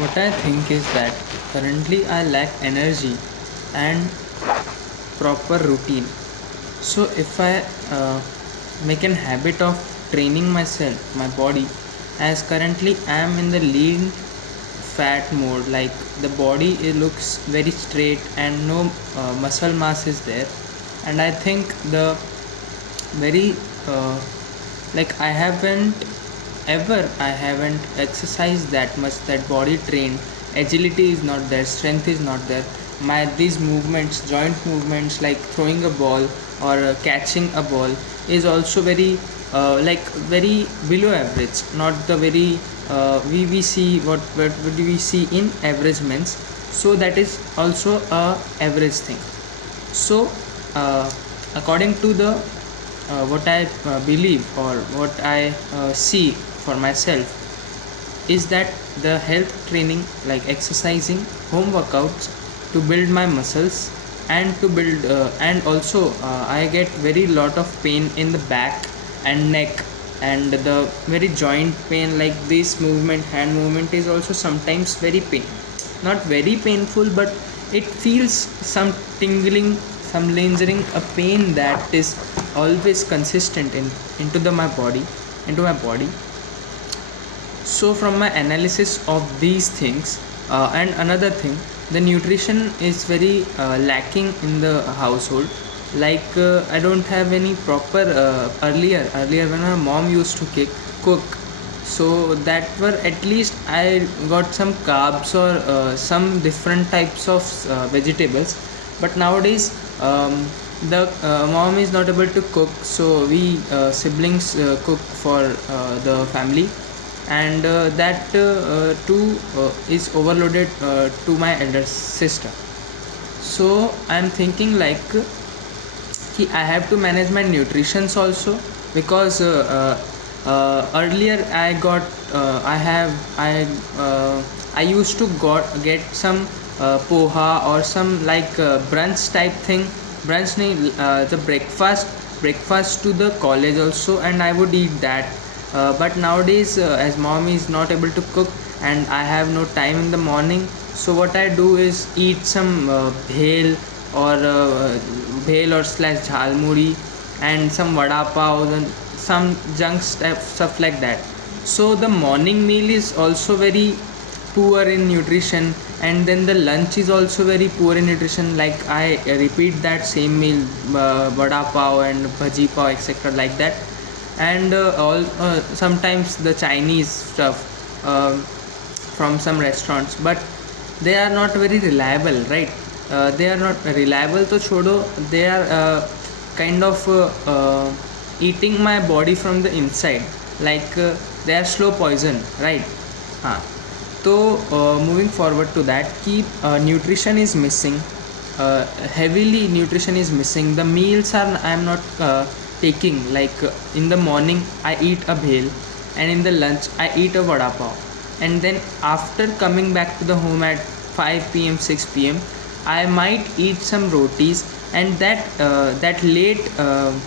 What I think is that currently I lack energy and proper routine. So if I make an habit of training myself, my body, as currently I am in the lean fat mode, like the body it looks very straight and no muscle mass is there, and I think the very like I haven't exercised that much, that body trained, agility is not there, strength is not there, my these movements, joint movements like throwing a ball or catching a ball is also very very below average, not the very we see what do we see in average men's. So that is also a average thing. So according to the what I believe or what I see for myself is that the health training, like exercising, home workouts to build my muscles and to build and also I get very lot of pain in the back and neck, and the very joint pain, like this movement, hand movement is also sometimes very pain, not very painful, but it feels some tingling, some lingering a pain that is always consistent into my body. So from my analysis of these things, and another thing, the nutrition is very lacking in the household. Like I don't have any proper earlier when my mom used to cook, so that were at least I got some carbs or some different types of vegetables. But nowadays the mom is not able to cook, so we siblings cook for the family, and that too is overloaded to my elder sister. So I'm thinking like I have to manage my nutritions also, because earlier I used to get some poha or some like brunch type thing, brunch nahi, the breakfast to the college also, and I would eat that. But nowadays as mom is not able to cook and I have no time in the morning, so what I do is eat some bhel or slash jhalmuri and some vada pav and some junk stuff like that. So the morning meal is also very poor in nutrition, and then the lunch is also very poor in nutrition, like I repeat that same meal, vada pav and bhaji pav etc like that. And all sometimes the Chinese stuff from some restaurants, but they are not very reliable, right? They are not reliable to chodo, they are kind of eating my body from the inside, like they are slow poison, right? huh. So moving forward to that, keep nutrition is missing, heavily nutrition is missing, the meals are I am not taking, like in the morning I eat a bhel, and in the lunch I eat a vada pav, and then after coming back to the home at 5 p.m. 6 p.m. I might eat some rotis, and that late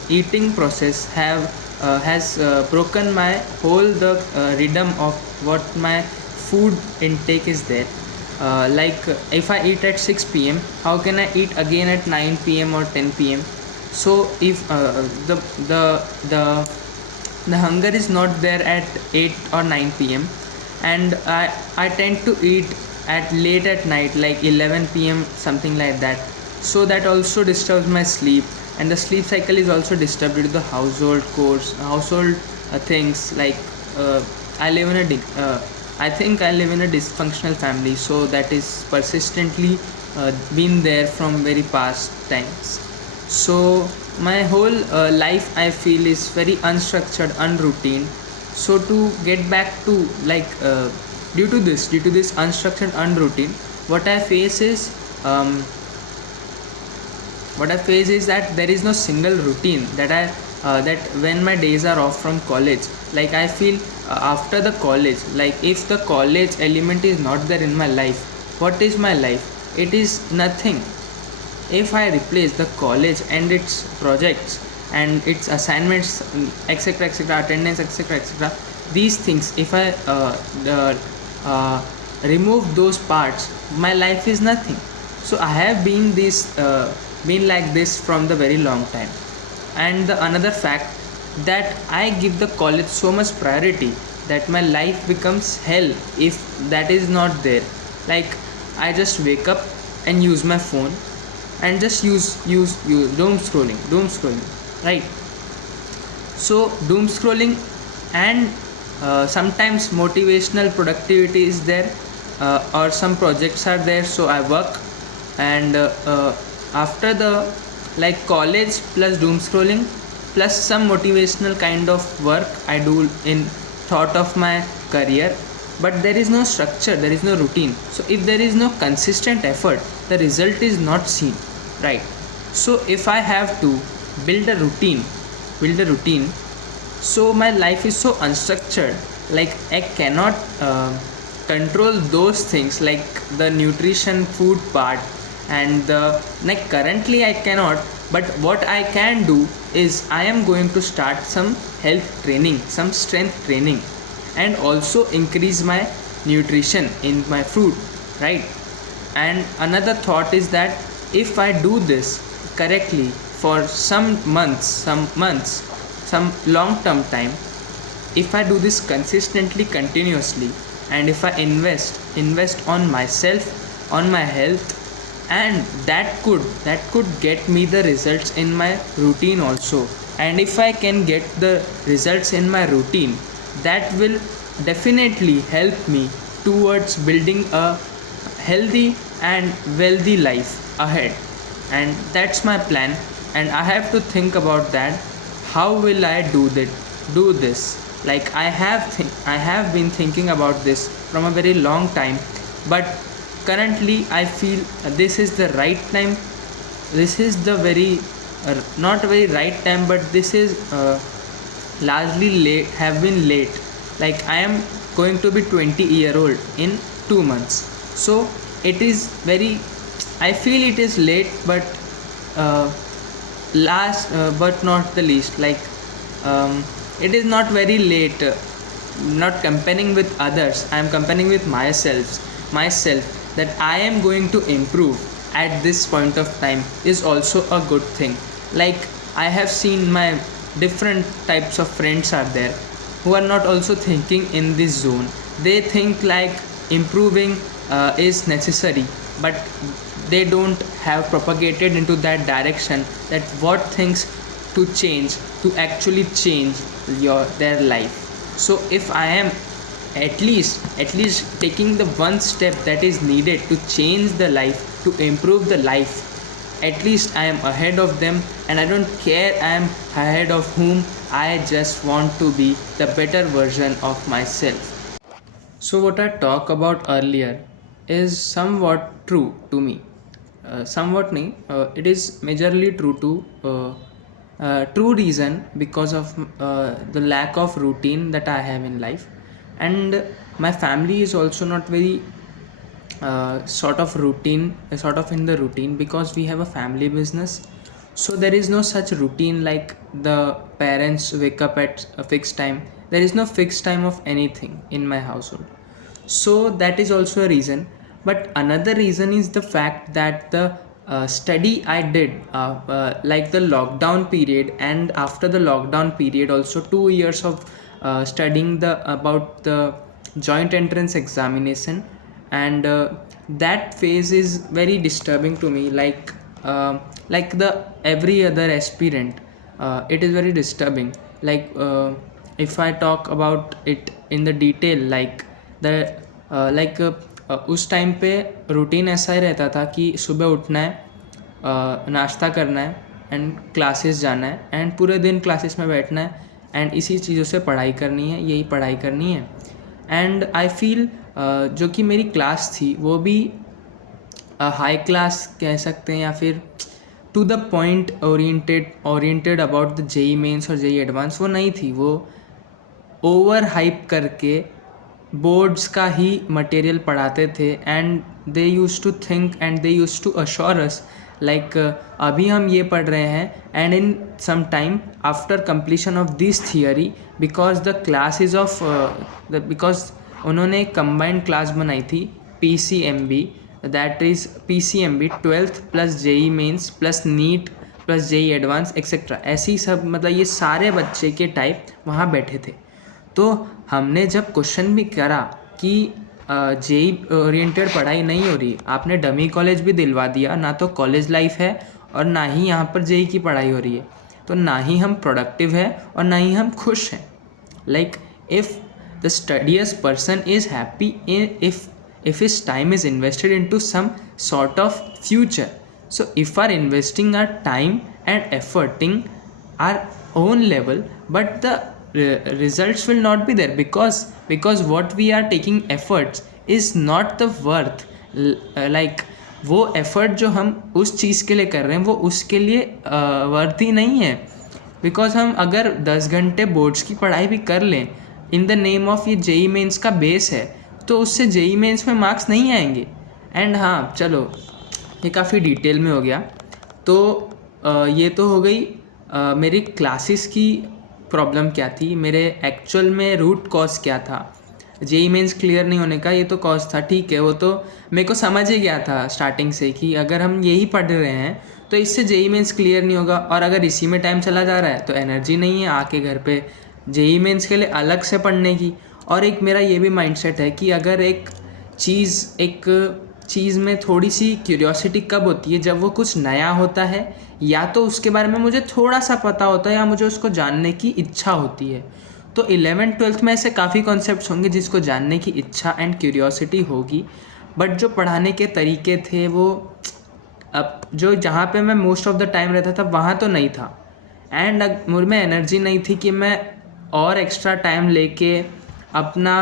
eating process has broken my whole the rhythm of what my food intake is there. Like if I eat at 6 p.m., how can I eat again at 9 p.m. or 10 p.m.? So if the hunger is not there at 8 or 9 p.m., and I tend to eat at late at night, like 11 p.m., something like that. So that also disturbs my sleep, and the sleep cycle is also disturbed due to the household things, like I live in a I think I live in a dysfunctional family, so that is persistently been there from very past times. So my whole life I feel is very unstructured, unroutine. So to get back to like due to this unstructured, unroutine, what I face is um, that there is no single routine that that when my days are off from college, like I feel after the college, like if the college element is not there in my life, what is my life? It is nothing. If I replace the college and its projects and its assignments, etc etc, attendance etc etc, these things, if I remove those parts, my life is nothing. So I have been like this from the very long time. And the another fact, that I give the college so much priority that my life becomes hell if that is not there. Like, I just wake up and use my phone and just use doom scrolling, right? So doom scrolling, and sometimes motivational productivity is there, or some projects are there, so I work. And after the, like, college plus doom scrolling plus some motivational kind of work I do in thought of my career. But there is no structure, there is no routine. So if there is no consistent effort, the result is not seen, right? So if I have to build a routine, so my life is so unstructured, like I cannot control those things, like the nutrition food part. And the, like, currently I cannot. But what I can do is I am going to start some health training, some strength training, and also increase my nutrition in my food, right? And another thought is that if I do this correctly for some months, some long term time, if I do this consistently, continuously, and if I invest on myself, on my health, and that could get me the results in my routine also. And if I can get the results in my routine, that will definitely help me towards building a healthy and wealthy life ahead. And that's my plan, and I have to think about that. How will I do this? Like, I have been thinking about this from a very long time. But currently I feel this is the right time. This is the very not very right time, but this is largely late, have been late. Like, I am going to be 20-year-old in 2 months. So it is very, I feel it is late. But uh, last but not the least, like, it is not very late. Not comparing with others, I am comparing with myself, that I am going to improve at this point of time is also a good thing. Like, I have seen my different types of friends are there who are not also thinking in this zone. They think like improving is necessary, but they don't have propagated into that direction, that what things to change to actually change their life. So if I am at least taking the one step that is needed to change the life, to improve the life, at least I am ahead of them. And I don't care I am ahead of whom, I just want to be the better version of myself. So what I talked about earlier is somewhat true to me. Somewhat nahi, it is majorly true to true reason, because of the lack of routine that I have in life. And my family is also not very sort of in the routine, because we have a family business. So there is no such routine, like the parents wake up at a fixed time. There is no fixed time of anything in my household. So that is also a reason. But another reason is the fact that the study I did, like the lockdown period, and after the lockdown period also 2 years of studying the about the joint entrance examination. And that phase is very disturbing to me, like the every other aspirant. It is very disturbing. Like, if I talk about it in the detail, like the उस टाइम पे रूटीन ऐसा ही रहता था कि सुबह उठना है, नाश्ता करना है, एंड क्लासेस जाना है, एंड पूरे दिन क्लासेस में बैठना है, एंड इसी चीज़ों से पढ़ाई करनी है, यही पढ़ाई करनी है. एंड आई फील जो कि मेरी क्लास थी वो भी हाई क्लास कह सकते हैं, या फिर to the point oriented about the JEE mains और जेई एडवांस वो नहीं थी. वो ओवर हाइप करके बोर्ड्स का ही मटेरियल पढ़ाते थे. And they use to think and they use to assure us, like अभी हम ये पढ़ रहे हैं, and in some time after completion of this theory, because the class is off because उन्होंने एक कंबाइंड क्लास बनाई थी PCMB, that is PCMB 12th plus JEE mains plus NEET plus JEE advance etcetera, ऐसी सब मतलब ये सारे बच्चे के टाइप वहाँ बैठे थे। तो हमने जब क्वेश्चन भी करा कि JEE ओरिएंटेड पढ़ाई नहीं हो रही, आपने डमी कॉलेज भी दिलवा दिया, ना तो कॉलेज लाइफ है और ना ही यहाँ पर JEE की पढ़ाई हो रही है, तो ना ही हम प्रोडक्टिव है और ना ही हम खुश हैं। Like if the studious person is happy if his time is invested into some sort of future. So if are investing our time and efforting our own level, but the results will not be there because what we are taking efforts is not the worth, like वो एफर्ट जो हम उस चीज़ के लिए कर रहे हैं वो उसके लिए वर्थ ही नहीं है। बिकॉज हम अगर 10 घंटे बोर्ड्स की पढ़ाई भी कर लें इन द नेम ऑफ ये JEE मेंस का बेस है, तो उससे JEE मेंस में मार्क्स नहीं आएंगे। एंड हाँ चलो ये काफ़ी डिटेल में हो गया। तो ये तो हो गई मेरी क्लासेस की प्रॉब्लम क्या थी, मेरे एक्चुअल में रूट कॉज क्या था। JEE मेंस क्लियर नहीं होने का ये तो कॉज था, ठीक है, वो तो मेरे को समझ ही गया था स्टार्टिंग से कि अगर हम यही पढ़ रहे हैं तो इससे JEE मेंस क्लियर नहीं होगा, और अगर इसी में टाइम चला जा रहा है तो एनर्जी नहीं है आके घर पे JEE मेंस के लिए अलग से पढ़ने की। और एक मेरा ये भी माइंडसेट है कि अगर एक चीज़ में थोड़ी सी क्यूरियोसिटी कब होती है, जब वो कुछ नया होता है या तो उसके बारे में मुझे थोड़ा सा पता होता है या मुझे उसको जानने की इच्छा होती है। तो 11th-12th में ऐसे काफ़ी कॉन्सेप्ट्स होंगे जिसको जानने की इच्छा एंड क्यूरियोसिटी होगी, बट जो पढ़ाने के तरीके थे वो अब जो जहाँ पे मैं मोस्ट ऑफ द टाइम रहता था वहाँ तो नहीं था। एंड मुझ में एनर्जी नहीं थी कि मैं और एक्स्ट्रा टाइम लेके अपना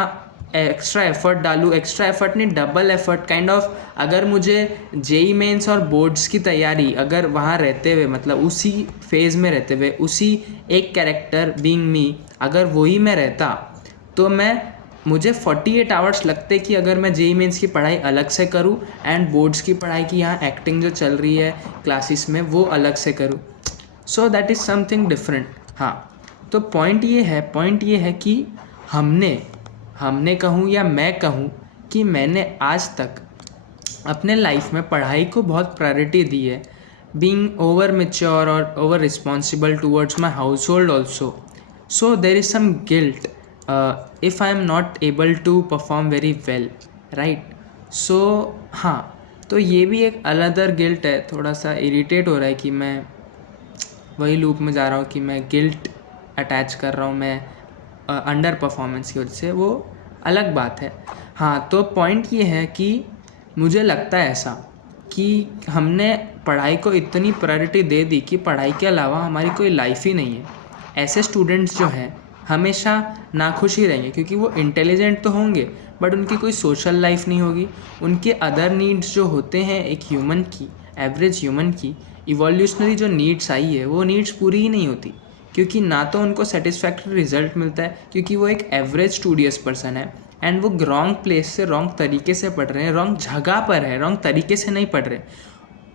एक्स्ट्रा एफर्ट डालूँ, एक्स्ट्रा एफर्ट नहीं डबल एफर्ट काइंड ऑफ। अगर मुझे JEE मेंस और बोर्ड्स की तैयारी अगर वहाँ रहते हुए मतलब उसी फेज़ में रहते हुए उसी एक कैरेक्टर बीइंग मी अगर वही मैं रहता तो मुझे 48 आवर्स लगते कि अगर मैं JEE मेंस की पढ़ाई अलग से करूँ एंड बोर्ड्स की पढ़ाई की यहाँ एक्टिंग जो चल रही है क्लासेस में वो अलग से करूँ। So that is something different. हाँ तो पॉइंट ये है कि हमने कहूँ या मैं कहूँ कि मैंने आज तक अपने लाइफ में पढ़ाई को बहुत प्रायोरिटी दी है, बीइंग ओवर मैच्योर और over responsible towards my household also. So there is some guilt if I am not able to perform very well, right. So हाँ तो ये भी एक अनदर गिल्ट है, थोड़ा सा इरिटेट हो रहा है कि मैं वही लूप में जा रहा हूँ कि मैं गिल्ट अटैच कर रहा हूँ मैं अंडर परफॉर्मेंस की वजह से, वो अलग बात है। हाँ तो पॉइंट ये है कि मुझे लगता है ऐसा कि हमने पढ़ाई को इतनी प्रायोरिटी दे दी कि पढ़ाई के अलावा हमारी कोई लाइफ ही नहीं है। ऐसे स्टूडेंट्स जो हैं हमेशा नाखुश ही रहेंगे क्योंकि वो इंटेलिजेंट तो होंगे बट उनकी कोई सोशल लाइफ नहीं होगी, उनके अदर नीड्स जो होते हैं एक ह्यूमन की, एवरेज ह्यूमन की इवोल्यूशनरी जो नीड्स आई है वो नीड्स पूरी ही नहीं होती, क्योंकि ना तो उनको सेटिस्फैक्टरी रिजल्ट मिलता है क्योंकि वो एक एवरेज स्टूडियस पर्सन है एंड वो रॉन्ग प्लेस से रॉन्ग तरीके से पढ़ रहे हैं, रॉन्ग जगह पर है, रॉन्ग तरीके से नहीं पढ़ रहे,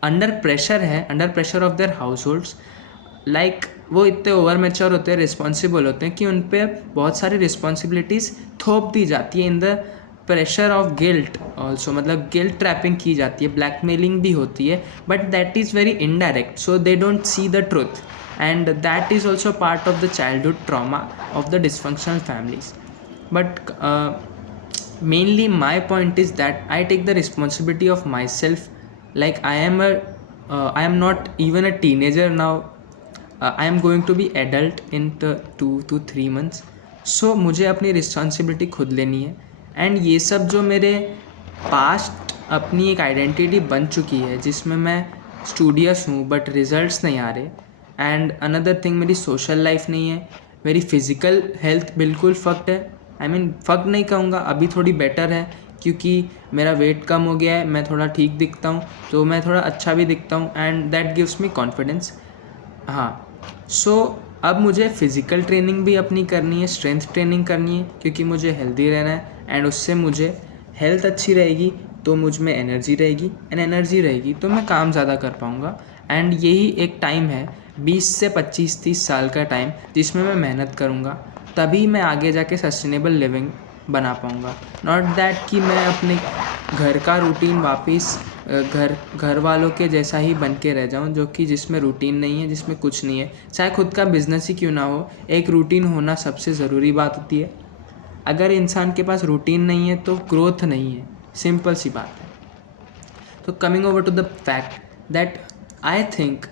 अंडर प्रेशर है, under pressure of their house holds. Like वो इतने ओवर मैच्योर होते हैं, रिस्पॉन्सिबल होते हैं कि उन पर बहुत सारी रिस्पॉन्सिबिलिटीज़ थोप दी जाती है in the pressure of guilt also, मतलब गिल्ट ट्रैपिंग की जाती है, ब्लैकमेलिंग भी होती है, but that is very indirect, so they don't see the truth and that is also part of the childhood trauma of the dysfunctional families. But mainly my point is that I take the responsibility of myself. Like I am not even a teenager now. I am going to be adult in the 2 to 3 months. So मुझे अपनी रिस्पॉन्सिबिलिटी खुद लेनी है एंड ये सब जो मेरे पास्ट अपनी एक आइडेंटिटी बन चुकी है जिसमें मैं स्टूडियस हूँ बट रिजल्ट्स नहीं आ रहे। एंड अनदर थिंग मेरी सोशल लाइफ नहीं है, मेरी फ़िज़िकल हेल्थ बिल्कुल फक्ड है। आई मीन फक्ड नहीं कहूँगा, अभी थोड़ी बेटर है क्योंकि मेरा वेट कम हो गया है, मैं थोड़ा ठीक दिखता हूँ तो मैं थोड़ा अच्छा भी दिखता हूँ and that gives me confidence. हाँ सो अब मुझे फ़िज़िकल ट्रेनिंग भी अपनी करनी है, स्ट्रेंथ ट्रेनिंग करनी है क्योंकि मुझे हेल्दी रहना है एंड उससे मुझे हेल्थ अच्छी रहेगी तो मुझ में एनर्जी रहेगी एंड एनर्जी रहेगी तो मैं काम ज़्यादा कर पाऊँगा। एंड यही एक टाइम है 20 से 25-30 साल का टाइम जिसमें मैं मेहनत करूँगा, तभी मैं आगे जाके सस्टेनेबल लिविंग बना पाऊँगा। नॉट दैट कि मैं अपने घर का रूटीन वापस घर वालों के जैसा ही बन के रह जाऊँ, जो कि जिसमें रूटीन नहीं है, जिसमें कुछ नहीं है। चाहे खुद का बिजनेस ही क्यों ना हो, एक रूटीन होना सबसे ज़रूरी बात होती है। अगर इंसान के पास रूटीन नहीं है तो ग्रोथ नहीं है, सिंपल सी बात है। तो coming over to the fact that I think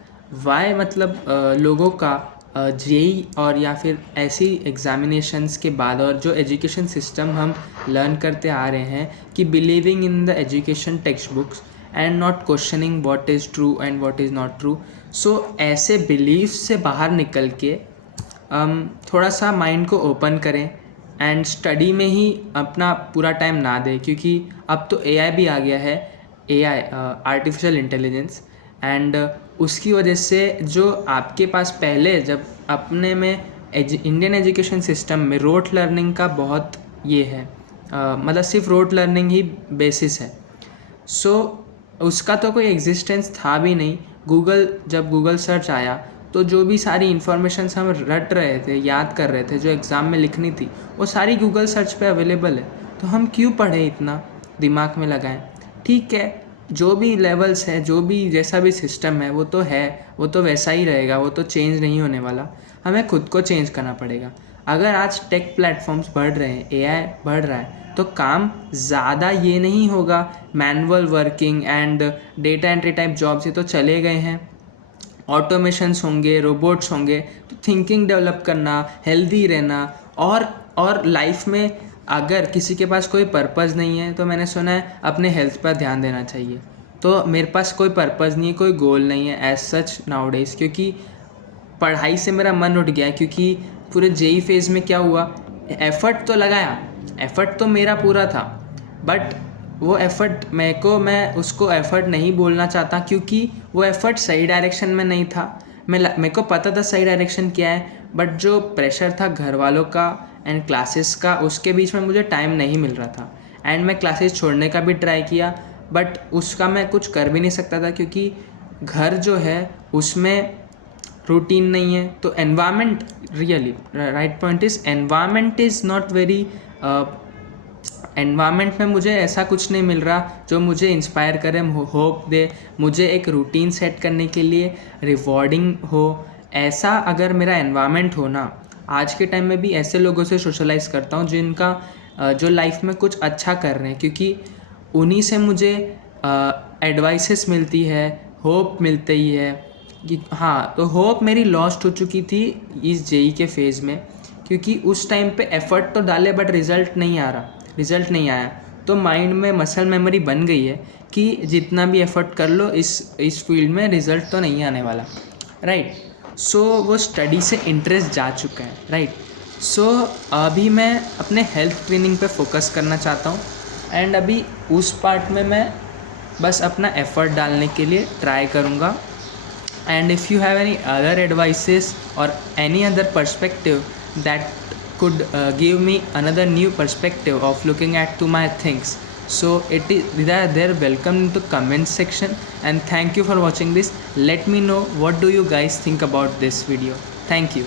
why मतलब लोगों का जेई और या फिर ऐसी एग्जामिनेशंस के बाद और जो एजुकेशन सिस्टम हम लर्न करते आ रहे हैं कि believing in the education textbooks and not questioning what is true and what is not true, so ऐसे बिलीव से बाहर निकल के थोड़ा सा माइंड को ओपन करें एंड स्टडी में ही अपना पूरा टाइम ना दें, क्योंकि अब तो एआई भी आ गया है, एआई आर्टिफिशियल इंटेलिजेंस, एंड उसकी वजह से जो आपके पास पहले जब अपने में इंडियन एजुकेशन सिस्टम में रोट लर्निंग का बहुत ये है, मतलब सिर्फ रोट लर्निंग ही बेसिस है, सो उसका तो कोई एग्जिस्टेंस था भी नहीं। जब गूगल सर्च आया तो जो भी सारी इन्फॉर्मेशंस हम रट रहे थे, याद कर रहे थे, जो एग्ज़ाम में लिखनी थी, वो सारी गूगल सर्च पे अवेलेबल है। तो हम क्यों पढ़ें, इतना दिमाग में लगाएं? ठीक है, जो भी लेवल्स है, जो भी जैसा भी सिस्टम है, वो तो है, वो तो वैसा ही रहेगा, वो तो चेंज नहीं होने वाला। हमें खुद को चेंज करना पड़ेगा। अगर आज टेक प्लेटफॉर्म्स बढ़ रहे हैं, एआई बढ़ रहा है, तो काम ज़्यादा ये नहीं होगा। Manual working and data entry type jobs ये तो चले गए हैं, ऑटोमेशंस होंगे, रोबोट्स होंगे। तो थिंकिंग डेवलप करना, हेल्दी रहना, और लाइफ में अगर किसी के पास कोई पर्पज़ नहीं है, तो मैंने सुना है अपने हेल्थ पर ध्यान देना चाहिए। तो मेरे पास कोई पर्पज़ नहीं है, कोई गोल नहीं है एज सच नाउडेज़, क्योंकि पढ़ाई से मेरा मन उठ गया। क्योंकि पूरे जेई फेज़ में क्या हुआ, एफ़र्ट तो लगाया, एफ़र्ट तो मेरा पूरा था, बट वो एफ़र्ट मैं उसको एफ़र्ट नहीं बोलना चाहता, क्योंकि वो एफ़र्ट सही डायरेक्शन में नहीं था। मेरे को पता था सही डायरेक्शन क्या है, बट जो प्रेशर था घर वालों का एंड क्लासेस का, उसके बीच में मुझे टाइम नहीं मिल रहा था। एंड मैं क्लासेस छोड़ने का भी ट्राई किया, बट उसका मैं कुछ कर भी नहीं सकता था, क्योंकि घर जो है उसमें रूटीन नहीं है। तो environment, really right point is environment is not very, environment में मुझे ऐसा कुछ नहीं मिल रहा जो मुझे इंस्पायर करे, होप दे, मुझे एक रूटीन सेट करने के लिए रिवॉर्डिंग हो। ऐसा अगर मेरा एनवायरनमेंट हो ना, आज के टाइम में भी ऐसे लोगों से सोशलाइज़ करता हूँ जिनका जो लाइफ में कुछ अच्छा कर रहे हैं, क्योंकि उन्हीं से मुझे एडवाइसेस मिलती है, होप मिलती ही है कि हाँ। तो होप मेरी लॉस्ट हो चुकी थी इस जेई के फेज़ में, क्योंकि उस टाइम पे एफ़र्ट तो डाले बट रिज़ल्ट नहीं आया। तो माइंड में मसल मेमोरी बन गई है कि जितना भी एफ़र्ट कर लो इस फील्ड में रिज़ल्ट तो नहीं आने वाला, राइट। सो वो स्टडी से इंटरेस्ट जा चुका है, राइट। सो अभी मैं अपने हेल्थ ट्रेनिंग पे फोकस करना चाहता हूँ, एंड अभी उस पार्ट में मैं बस अपना एफ़र्ट डालने के लिए ट्राई करूँगा। And if you have any other advices or any other perspective that could give me another new perspective of looking at to my things, so they're welcome in the comment section. And thank you for watching this. Let me know what do you guys think about this video. Thank you.